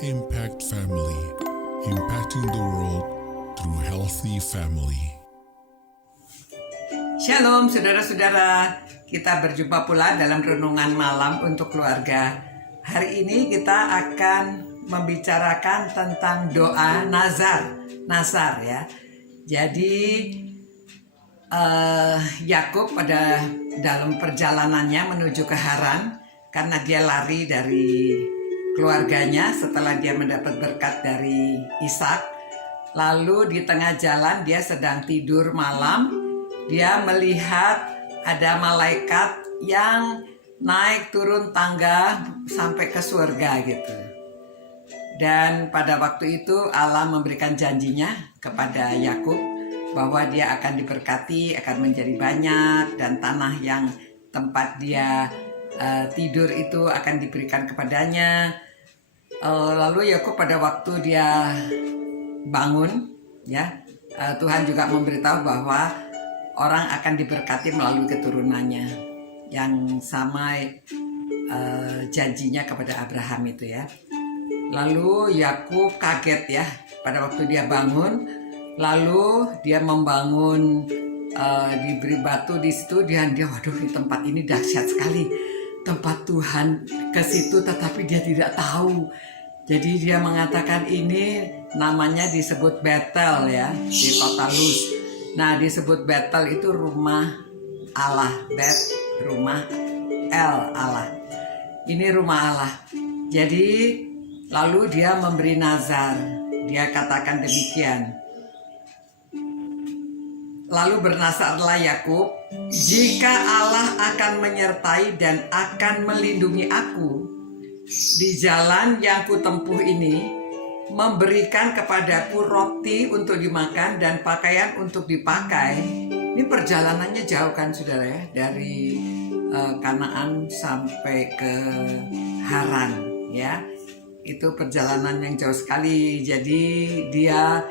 Impact Family, impacting the world through healthy family. Shalom saudara-saudara, kita berjumpa pula dalam renungan malam untuk keluarga. Hari ini kita akan membicarakan tentang doa Nazar ya. Jadi Yakub pada dalam perjalanannya menuju ke Haran, karena dia lari dari keluarganya setelah dia mendapat berkat dari Ishak. Lalu di tengah jalan dia sedang tidur malam, dia melihat ada malaikat yang naik turun tangga sampai ke surga gitu. Dan pada waktu itu Allah memberikan janjinya kepada Yakub bahwa dia akan diberkati, akan menjadi banyak, dan tanah yang tempat dia tidur itu akan diberikan kepadanya. Lalu Yakub pada waktu dia bangun, ya, Tuhan juga memberitahu bahwa orang akan diberkati melalui keturunannya, yang sama janjinya kepada Abraham itu ya. Lalu Yakub kaget ya pada waktu dia bangun, lalu dia membangun diberi batu di situ, dia waduh, di tempat ini dahsyat sekali, tempat Tuhan ke situ, tetapi dia tidak tahu. Jadi dia mengatakan ini namanya disebut Betel ya, di kota Luz. Nah, disebut Betel itu rumah Allah, rumah El Allah. Ini rumah Allah. Jadi lalu dia memberi nazar. Dia katakan demikian. Lalu bernazarlah Yakub, jika Allah akan menyertai dan akan melindungi aku di jalan yang kutempuh ini, memberikan kepadaku roti untuk dimakan dan pakaian untuk dipakai. Ini perjalanannya jauh kan saudara ya, dari Kanaan sampai ke Haran ya. Itu perjalanan yang jauh sekali. Jadi dia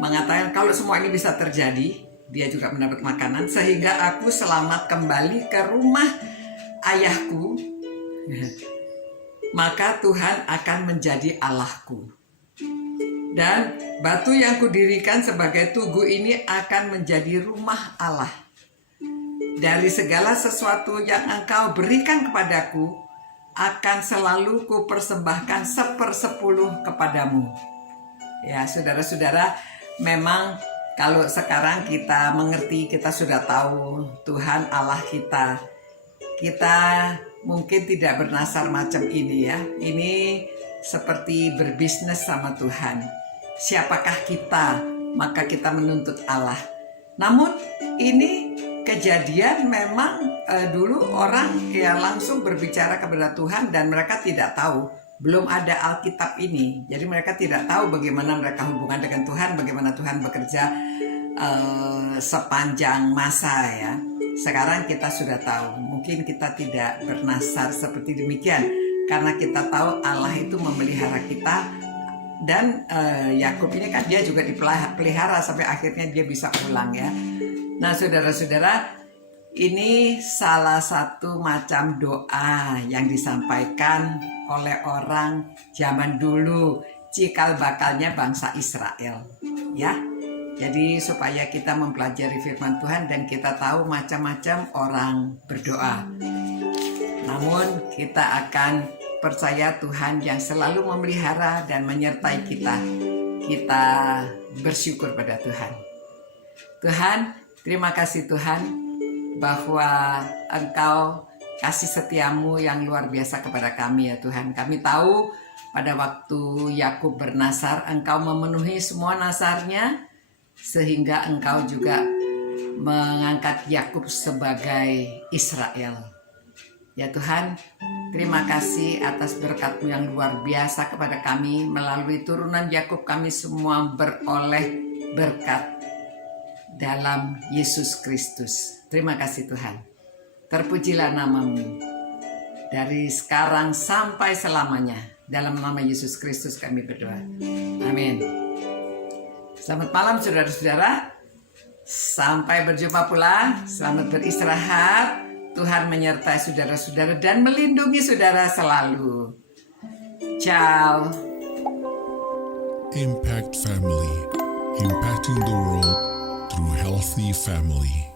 mengatakan kalau semua ini bisa terjadi, dia juga mendapat makanan, sehingga aku selamat kembali ke rumah ayahku, maka Tuhan akan menjadi Allahku. Dan batu yang kudirikan sebagai tugu ini akan menjadi rumah Allah. Dari segala sesuatu yang engkau berikan kepadaku, akan selalu kupersembahkan 1/10 kepadamu. Ya saudara-saudara, memang kalau sekarang kita mengerti, kita sudah tahu Tuhan Allah kita. Kita mungkin tidak bernasar macam ini ya. Ini seperti berbisnis sama Tuhan. Siapakah kita? Maka kita menuntut Allah. Namun ini kejadian memang dulu orang ya langsung berbicara kepada Tuhan dan mereka tidak tahu. Belum ada Alkitab ini. Jadi mereka tidak tahu bagaimana mereka hubungan dengan Tuhan, bagaimana Tuhan bekerja sepanjang masa ya. Sekarang kita sudah tahu, mungkin kita tidak bernasar seperti demikian karena kita tahu Allah itu memelihara kita. Dan Yakub ini kan dia juga dipelihara sampai akhirnya dia bisa pulang ya. Nah saudara-saudara, ini salah satu macam doa yang disampaikan oleh orang zaman dulu, cikal bakalnya bangsa Israel ya. Jadi supaya kita mempelajari firman Tuhan dan kita tahu macam-macam orang berdoa. Namun kita akan percaya Tuhan yang selalu memelihara dan menyertai kita. Kita bersyukur pada Tuhan. Tuhan, terima kasih Tuhan bahwa Engkau kasih setiamu yang luar biasa kepada kami ya Tuhan. Kami tahu pada waktu Yakub bernazar, Engkau memenuhi semua nazarnya, sehingga Engkau juga mengangkat Yakub sebagai Israel. Ya Tuhan, terima kasih atas berkat-Mu yang luar biasa kepada kami. Melalui turunan Yakub kami semua beroleh berkat dalam Yesus Kristus. Terima kasih Tuhan. Terpujilah nama-Mu dari sekarang sampai selamanya. Dalam nama Yesus Kristus kami berdoa. Amin. Selamat malam saudara-saudara. Sampai berjumpa pula. Selamat beristirahat. Tuhan menyertai saudara-saudara dan melindungi saudara selalu. Ciao. Impact Family, impacting the world through healthy family.